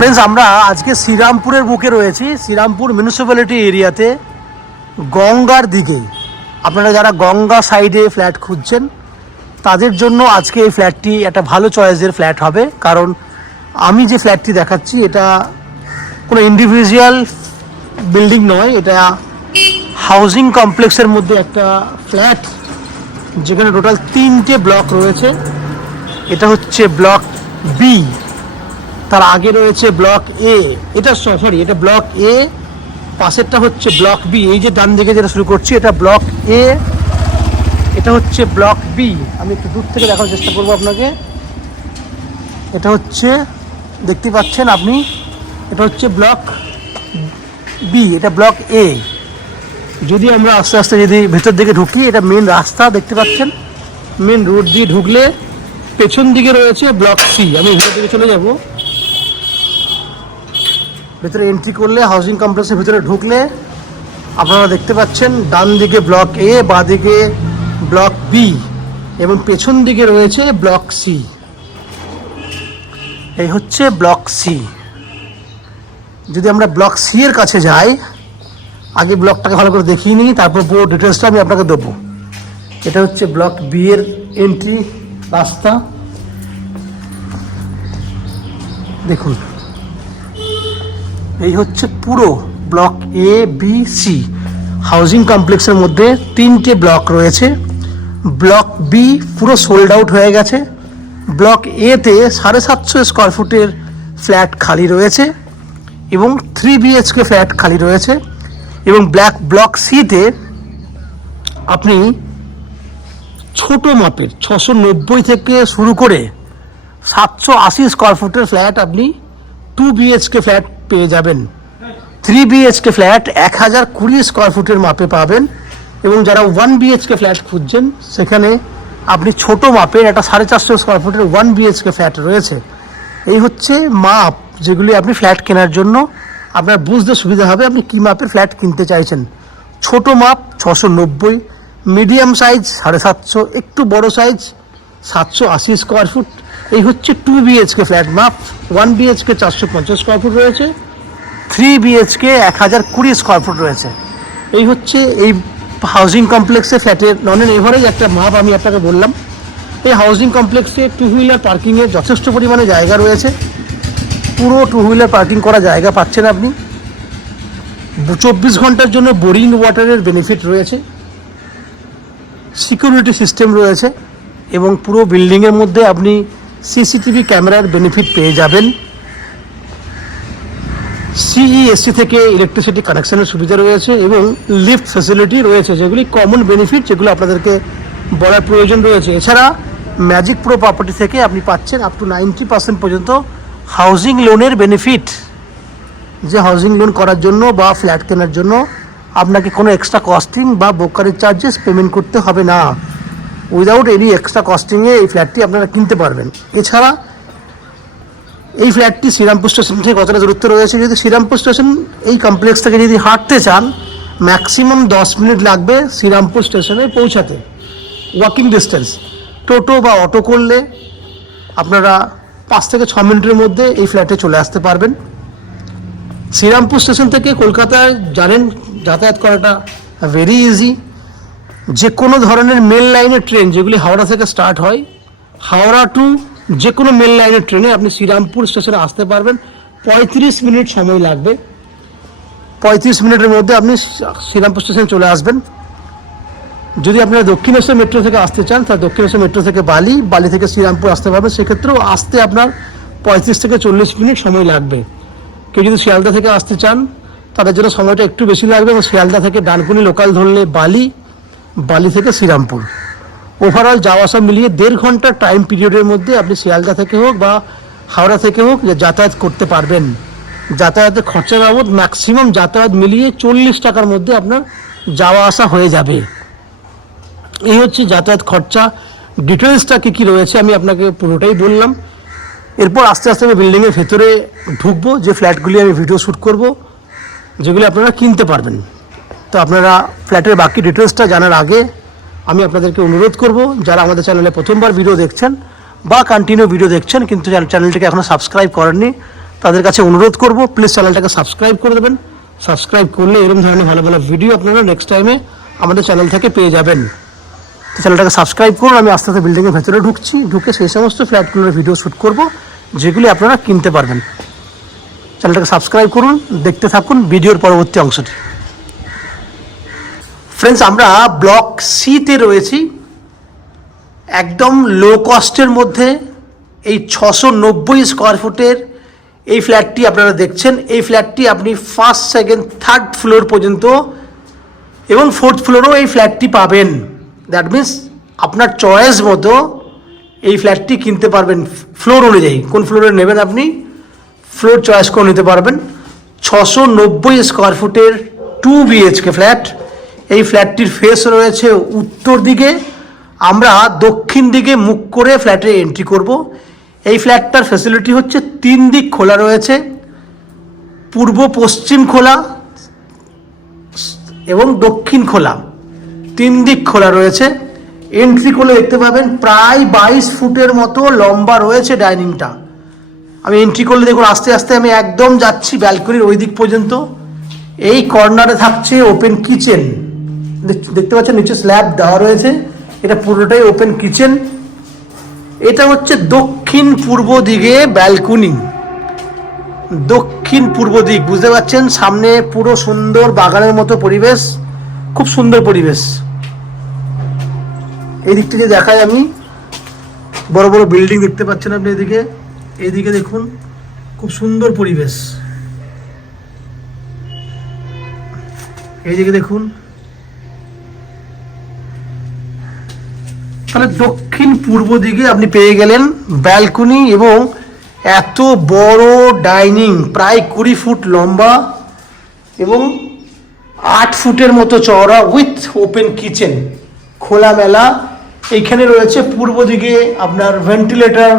Friends, আমরা আজকে শ্রীরামপুরের বুকে রয়েছি। শ্রীরামপুর মিউনিসিপ্যালিটি এরিয়াতে গঙ্গার দিকে আপনারা যারা গঙ্গা সাইডে ফ্ল্যাট খুঁজছেন তাদের জন্য আজকে এই ফ্ল্যাটটি একটা ভালো চয়েসের ফ্ল্যাট হবে। কারণ আমি যে ফ্ল্যাটটি দেখাচ্ছি এটা কোনো ইন্ডিভিজুয়াল বিল্ডিং নয়, এটা হাউজিং কমপ্লেক্সের মধ্যে একটা ফ্ল্যাট, যেখানে টোটাল 3টে ব্লক রয়েছে। এটা হচ্ছে ব্লক বি, তার আগে রয়েছে ব্লক এ, এটা এটা ব্লক এ, পাশেরটা হচ্ছে ব্লক বি। এই যে ডান দিকে যেটা শুরু করছি এটা ব্লক এ, এটা হচ্ছে ব্লক বি। আমি একটু দূর থেকে দেখার চেষ্টা করবো আপনাকে। এটা হচ্ছে, দেখতে পাচ্ছেন আপনি, এটা হচ্ছে ব্লক বি, এটা ব্লক এ। যদি আমরা আস্তে আস্তে যদি ভেতর দিকে ঢুকি, এটা মেন রাস্তা দেখতে পাচ্ছেন, মেন রোড দিয়ে ঢুকলে পেছন দিকে রয়েছে ব্লক সি। আমি ভেতর দিকে চলে যাব। ভেতরে এন্ট্রি করলে, হাউজিং কমপ্লেক্সের ভিতরে ঢুকলে আপনারা দেখতে পাচ্ছেন ডান দিকে ব্লক এ, বাঁ দিকে ব্লক বি এবং পেছন দিকে রয়েছে ব্লক সি। এই হচ্ছে ব্লক সি। যদি আমরা ব্লক সি এর কাছে যাই, আগে ব্লকটাকে ভালো করে দেখিয়ে নিই, তারপর পুরো ডিটেলসটা আমি আপনাকে দেবো। এটা হচ্ছে ব্লক বি এর এন্ট্রি রাস্তা। দেখুন, এই হচ্ছে পুরো block A, B, C housing কমপ্লেক্সের মধ্যে 3টে ব্লক রয়েছে। ব্লক বি পুরো সোল্ড আউট হয়ে গেছে। ব্লক এতে 750 স্কোয়ার ফুটের ফ্ল্যাট খালি রয়েছে এবং 3 BHK ফ্ল্যাট খালি রয়েছে। এবং ব্লক সিতে আপনি ছোট মাপের 690 থেকে শুরু করে 780 স্কোয়ার ফুটের ফ্ল্যাট আপনি 2 BHK ফ্ল্যাট পেয়ে যাবেন। 3 BHK ফ্ল্যাট 1020 স্কোয়ার ফুটের মাপে পাবেন। এবং যারা 1 BHK ফ্ল্যাট খুঁজছেন, সেখানে আপনি ছোট মাপের একটা 450 স্কোয়ার ফুটের 1 BHK ফ্ল্যাট রয়েছে। এই হচ্ছে মাপ, যেগুলি আপনি ফ্ল্যাট কেনার জন্য আপনার বুঝতে সুবিধা হবে আপনি কী মাপের ফ্ল্যাট কিনতে চাইছেন। ছোট মাপ 690, মিডিয়াম সাইজ 750, একটু বড় সাইজ 780 স্কোয়ার ফুট। এই হচ্ছে 2 BHK ফ্ল্যাট মাপ। 1 BHK 450 স্কোয়ার ফুট রয়েছে, 3 BHK 1020 স্কোয়ার ফুট রয়েছে। এই হচ্ছে এই হাউজিং কমপ্লেক্সে ফ্ল্যাটের নন এভারেজ একটা মাপ আমি আপনাকে বললাম। এই হাউজিং কমপ্লেক্সে 2 হুইলার পার্কিংয়ের যথেষ্ট পরিমাণে জায়গা রয়েছে। পুরো 2 হুইলার পার্কিং করা জায়গা পাচ্ছেন আপনি। 24 ঘন্টার জন্য বোরিং ওয়াটারের বেনিফিট রয়েছে, সিকিউরিটি সিস্টেম রয়েছে এবং পুরো বিল্ডিংয়ের মধ্যে আপনি CCTV ক্যামেরার বেনিফিট পেয়ে যাবেন। CESC থেকে ইলেকট্রিসিটি কানেকশনের সুবিধা রয়েছে এবং লিফট ফ্যাসিলিটি রয়েছে, যেগুলি কমন বেনিফিট, যেগুলো আপনাদেরকে বলার প্রয়োজন রয়েছে। এছাড়া ম্যাজিক প্রো প্রপার্টি থেকে আপনি পাচ্ছেন আপ টু 90% পর্যন্ত হাউজিং লোনের বেনিফিট। যে হাউজিং লোন করার জন্য বা ফ্ল্যাট কেনার জন্য আপনাকে কোনো এক্সট্রা কস্টিং বা ব্রোকারেজ চার্জেস পেমেন্ট করতে হবে না। উইদাউট এনি এক্সট্রা কস্টিংয়ে এই ফ্ল্যাটটি আপনারা কিনতে পারবেন। এছাড়া এই ফ্ল্যাটটি শ্রীরামপুর স্টেশন থেকে কতটা দূরত্ব রয়েছে, যদি শ্রীরামপুর স্টেশন এই কমপ্লেক্স থেকে যদি হাঁটতে চান, ম্যাক্সিমাম 10 মিনিট লাগবে শ্রীরামপুর স্টেশনে পৌঁছাতে, ওয়াকিং ডিস্টেন্স। টোটো বা অটো করলে আপনারা 5 থেকে 6 মিনিটের মধ্যে এই ফ্ল্যাটে চলে আসতে পারবেন। শ্রীরামপুর স্টেশন থেকে কলকাতায় জানেন যাতায়াত করাটা ভেরি ইজি। যে কোনো ধরনের মেল লাইনের ট্রেন, যেগুলি হাওড়া থেকে স্টার্ট হয়, হাওড়া টু যে কোনো মেল লাইনের ট্রেনে আপনি শ্রীরামপুর স্টেশনে আসতে পারবেন। 35 মিনিট সময় লাগবে। 35 মিনিটের মধ্যে আপনি শ্রীরামপুর স্টেশনে চলে আসবেন। যদি আপনারা দক্ষিণেশ্বর মেট্রো থেকে আসতে চান, তাহলে দক্ষিণেশ্বর মেট্রো থেকে বালি থেকে শ্রীরামপুর আসতে পারবেন। সেক্ষেত্রেও আসতে আপনার 35 থেকে 40 মিনিট সময় লাগবে। কেউ যদি শিয়ালদা থেকে আসতে চান, তাদের জন্য সময়টা একটু বেশি লাগবে এবং শিয়ালদা থেকে ডানকুনি লোকাল ধরলে বালি থেকে শ্রীরামপুর, ওভারঅল যাওয়া আসা মিলিয়ে 1.5 ঘন্টার টাইম পিরিয়ডের মধ্যে আপনি শিয়ালদা থেকে হোক বা হাওড়া থেকে হোক যাতায়াত করতে পারবেন। যাতায়াতের খরচা বাবদ ম্যাক্সিমাম যাতায়াত মিলিয়ে 40 টাকার মধ্যে আপনার যাওয়া আসা হয়ে যাবে। এই হচ্ছে যাতায়াত খরচা। ডিটেলসটা কী রয়েছে আমি আপনাকে পুরোটাই বললাম। এরপর আস্তে আস্তে আমি বিল্ডিংয়ের ভেতরে ঢুকবো, যে ফ্ল্যাটগুলি আমি ভিডিও শ্যুট করব, যেগুলি আপনারা কিনতে পারবেন। তো আপনারা ফ্ল্যাটের বাকি ডিটেলসটা জানার আগে আমি আপনাদেরকে অনুরোধ করব, যারা আমাদের চ্যানেলে প্রথমবার ভিডিও দেখছেন বা কন্টিনিউ ভিডিও দেখছেন কিন্তু চ্যানেলটিকে এখনও সাবস্ক্রাইব করেননি, তাদের কাছে অনুরোধ করব প্লিজ চ্যানেলটাকে সাবস্ক্রাইব করে দেবেন। সাবস্ক্রাইব করলে এরকম ধরনের ভালো ভালো ভিডিও আপনারা নেক্সট টাইমে আমাদের চ্যানেল থেকে পেয়ে যাবেন। তো চ্যানেলটাকে সাবস্ক্রাইব করুন। আমি আস্তে আস্তে বিল্ডিংয়ের ভেতরে ঢুকে সেই সমস্ত ফ্ল্যাটগুলোর ভিডিও শ্যুট করব যেগুলি আপনারা কিনতে পারবেন। চ্যানেলটাকে সাবস্ক্রাইব করুন, দেখতে থাকুন ভিডিওর পরবর্তী অংশটি। ফ্রেন্ডস, আমরা ব্লক সিতে রয়েছি, একদম লো কস্টের মধ্যে এই 690 স্কোয়ার ফুটের এই ফ্ল্যাটটি আপনারা দেখছেন। এই ফ্ল্যাটটি আপনি ফার্স্ট, সেকেন্ড, থার্ড ফ্লোর পর্যন্ত এবং ফোর্থ ফ্লোরেও এই ফ্ল্যাটটি পাবেন। দ্যাট মিন্স আপনার চয়েস মতো এই ফ্ল্যাটটি কিনতে পারবেন ফ্লোর অনুযায়ী। কোন ফ্লোরে নেবেন আপনি ফ্লোর চয়েস করে নিতে পারবেন। 690 স্কোয়ার ফুটের 2 BHK ফ্ল্যাট। এই ফ্ল্যাটটির ফেস রয়েছে উত্তর দিকে, আমরা দক্ষিণ দিকে মুখ করে ফ্ল্যাটে এন্ট্রি করব। এই ফ্ল্যাটটার ফ্যাসিলিটি হচ্ছে 3 দিক খোলা রয়েছে, পূর্ব পশ্চিম খোলা এবং দক্ষিণ খোলা, 3 দিক খোলা রয়েছে। এন্ট্রি করলে দেখতে পাবেন প্রায় 22 ফুটের মতো লম্বা রয়েছে ডাইনিংটা। আমি এন্ট্রি করলে দেখুন আস্তে আস্তে আমি একদম যাচ্ছি ব্যালকনির ওই দিক পর্যন্ত। এই কর্নারে থাকছে ওপেন কিচেন, দেখতে পাচ্ছেন নিচে স্ল্যাব দেওয়া রয়েছে, এটা পুরোটাই ওপেন কিচেন। এটা হচ্ছে দক্ষিণ পূর্ব দিকে ব্যালকনি, দক্ষিণ পূর্ব দিক, বুঝতে পারছেন। সামনে পুরো সুন্দর বাগানের মতো পরিবেশ, খুব সুন্দর পরিবেশ। এই দিক থেকে দেখাই আমি, বড় বড় বিল্ডিং দেখতে পাচ্ছেন আপনি। এইদিকে দেখুন খুব সুন্দর পরিবেশ। এইদিকে দেখুন, তাহলে দক্ষিণ পূর্ব দিকে আপনি পেয়ে গেলেন ব্যালকনি এবং এত বড় ডাইনিং, প্রায় 20 ফুট লম্বা এবং 8 ফুটের মতো চওড়া, উইথ ওপেন কিচেন, খোলামেলা। এইখানে রয়েছে পূর্ব দিকে আপনার ভেন্টিলেটর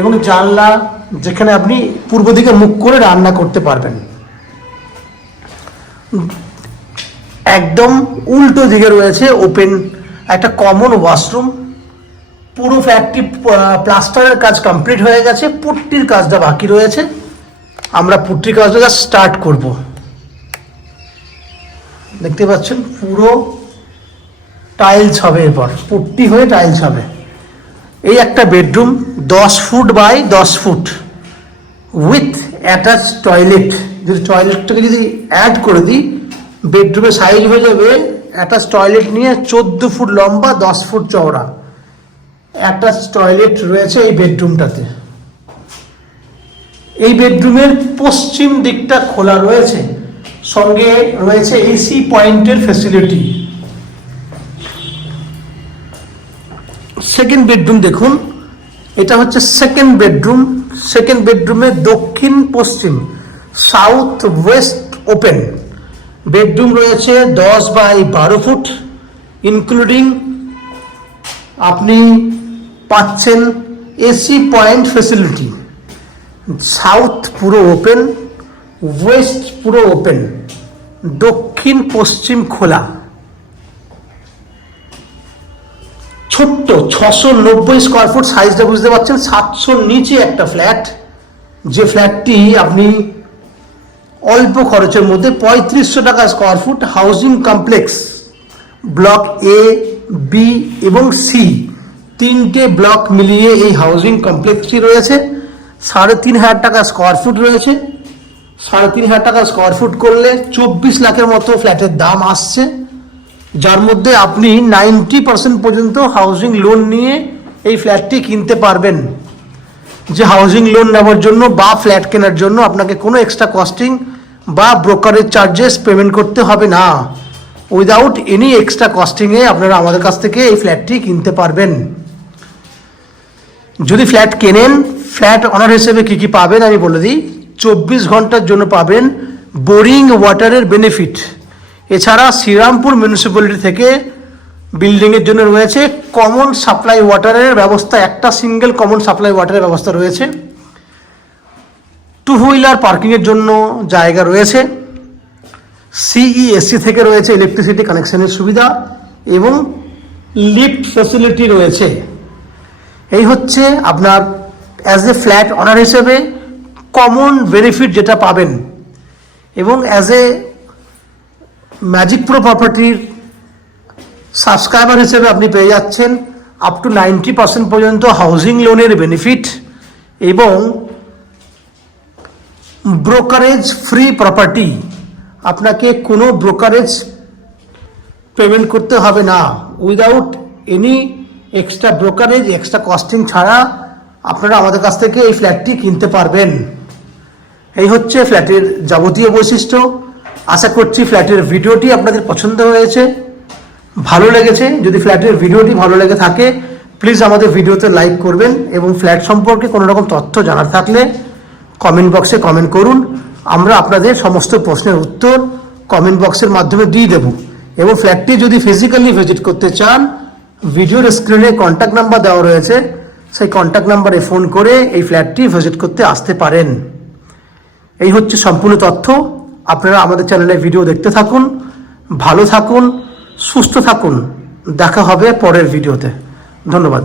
এবং জানলা, যেখানে আপনি পূর্ব দিকে মুখ করে রান্না করতে পারবেন। একদম উল্টো দিকে রয়েছে ওপেন একটা কমন ওয়াশরুম। পুরো ফ্ল্যাটটি প্লাস্টারের কাজ কমপ্লিট হয়ে গেছে, পুট্টির কাজটা বাকি রয়েছে। আমরা পুট্টির কাজটা জাস্ট স্টার্ট করব। দেখতে পাচ্ছেন পুরো টাইলস হবে, এরপর পুট্টি হয়ে টাইলস হবে। এই একটা bedroom 10 foot by 10 foot with attach toilet. যদি টয়লেটটাকে যদি অ্যাড করে দিই, বেডরুমের সাইজ হয়ে যাবে অ্যাটাচ টয়লেট নিয়ে 14 ফুট লম্বা, 10 ফুট চওড়া। অ্যাটাচ টয়লেট রয়েছে এই বেডরুমটাতে। এই বেডরুমের পশ্চিম দিকটা খোলা রয়েছে, সঙ্গে রয়েছে এসি পয়েন্টের ফ্যাসিলিটি। সেকেন্ড বেডরুম দেখুন, এটা হচ্ছে সেকেন্ড বেডরুম। সেকেন্ড বেডরুমে দক্ষিণ পশ্চিম, সাউথ ওয়েস্ট ওপেন বেডরুম রয়েছে 10 বাই 12 ফুট, ইনক্লুডিং আপনি পাচ্ছেন এসি পয়েন্ট ফ্যাসিলিটি। সাউথ পুরো ওপেন, ওয়েস্ট পুরো ওপেন, দক্ষিণ পশ্চিম খোলা। ছোট্ট 690 স্কোয়ার ফুট সাইজটা বুঝতে পারছেন। 700 নিচে একটা ফ্ল্যাট, যে ফ্ল্যাটটি আপনি অল্প খরচের মধ্যে 3500 টাকা square foot. Housing complex block A, B এবং C, 3টে ব্লক মিলিয়ে এই হাউজিং কমপ্লেক্সটি রয়েছে। 3500 টাকা স্কোয়ার ফুট রয়েছে। 3500 টাকা স্কোয়ার ফুট করলে 24 লাখের মতো ফ্ল্যাটের দাম আসছে, যার মধ্যে আপনি 90% পর্যন্ত হাউজিং লোন নিয়ে এই ফ্ল্যাটটি কিনতে পারবেন। যে হাউজিং লোন নেওয়ার জন্য বা ফ্ল্যাট কেনার জন্য আপনাকে কোনো এক্সট্রা কস্টিং বা ব্রোকারেজ চার্জেস পেমেন্ট করতে হবে না। উইদাউট এনি এক্সট্রা কস্টিংয়ে আপনারা আমাদের কাছ থেকে এই ফ্ল্যাটটি কিনতে পারবেন। যদি ফ্ল্যাট কেনেন, ফ্ল্যাট অনার হিসেবে কী কী পাবেন আমি বলে দিই। 24 ঘন্টার জন্য পাবেন বোরিং ওয়াটারের বেনিফিট। এছাড়া শ্রীরামপুর মিউনিসিপ্যালিটি থেকে বিল্ডিংয়ের জন্য রয়েছে কমন সাপ্লাই ওয়াটারের ব্যবস্থা, একটা সিঙ্গেল কমন সাপ্লাই ওয়াটারের ব্যবস্থা রয়েছে। 2 হুইলার পার্কিংয়ের জন্য জায়গা রয়েছে। CESC থেকে রয়েছে ইলেকট্রিসিটি কানেকশনের সুবিধা এবং লিফট ফ্যাসিলিটি রয়েছে। এই হচ্ছে আপনার অ্যাজ এ ফ্ল্যাট অনার হিসেবে কমন বেনিফিট যেটা পাবেন, এবং অ্যাজ এ ম্যাজিক প্রো প্রপার্টির সাবস্ক্রাইবার হিসেবে আপনি পেয়ে যাচ্ছেন আপ টু 90% পর্যন্ত হাউজিং লোনের বেনিফিট এবং ব্রোকারেজ ফ্রি প্রপার্টি। আপনাকে কোনো ব্রোকারেজ পেমেন্ট করতে হবে না, without any extra brokerage, extra costing ছাড়া আপনারা আমাদের কাছ থেকে এই ফ্ল্যাটটি কিনতে পারবেন। এই হচ্ছে ফ্ল্যাটের যাবতীয় বৈশিষ্ট্য। আশা করছি ফ্ল্যাটের ভিডিওটি আপনাদের পছন্দ হয়েছে, ভালো লেগেছে। যদি ফ্ল্যাটের ভিডিওটি ভালো লেগে থাকে প্লিজ আমাদের ভিডিওতে লাইক করবেন, এবং ফ্ল্যাট সম্পর্কে কোনো রকম তথ্য জানার থাকলে কমেন্ট বক্সে কমেন্ট করুন। আমরা আপনাদের সমস্ত প্রশ্নের উত্তর কমেন্ট বক্সের মাধ্যমে দিয়ে দেব। এবং ফ্ল্যাটটি যদি ফিজিক্যালি ভিজিট করতে চান, ভিডিওর স্ক্রিনে কন্ট্যাক্ট নাম্বার দেওয়া রয়েছে, সেই কন্ট্যাক্ট নাম্বারে ফোন করে এই ফ্ল্যাটটি ভিজিট করতে আসতে পারেন। এই হচ্ছে সম্পূর্ণ তথ্য। আপনারা আমাদের চ্যানেলে ভিডিও দেখতে থাকুন, ভালো থাকুন, সুস্থ থাকুন। দেখা হবে পরের ভিডিওতে। ধন্যবাদ।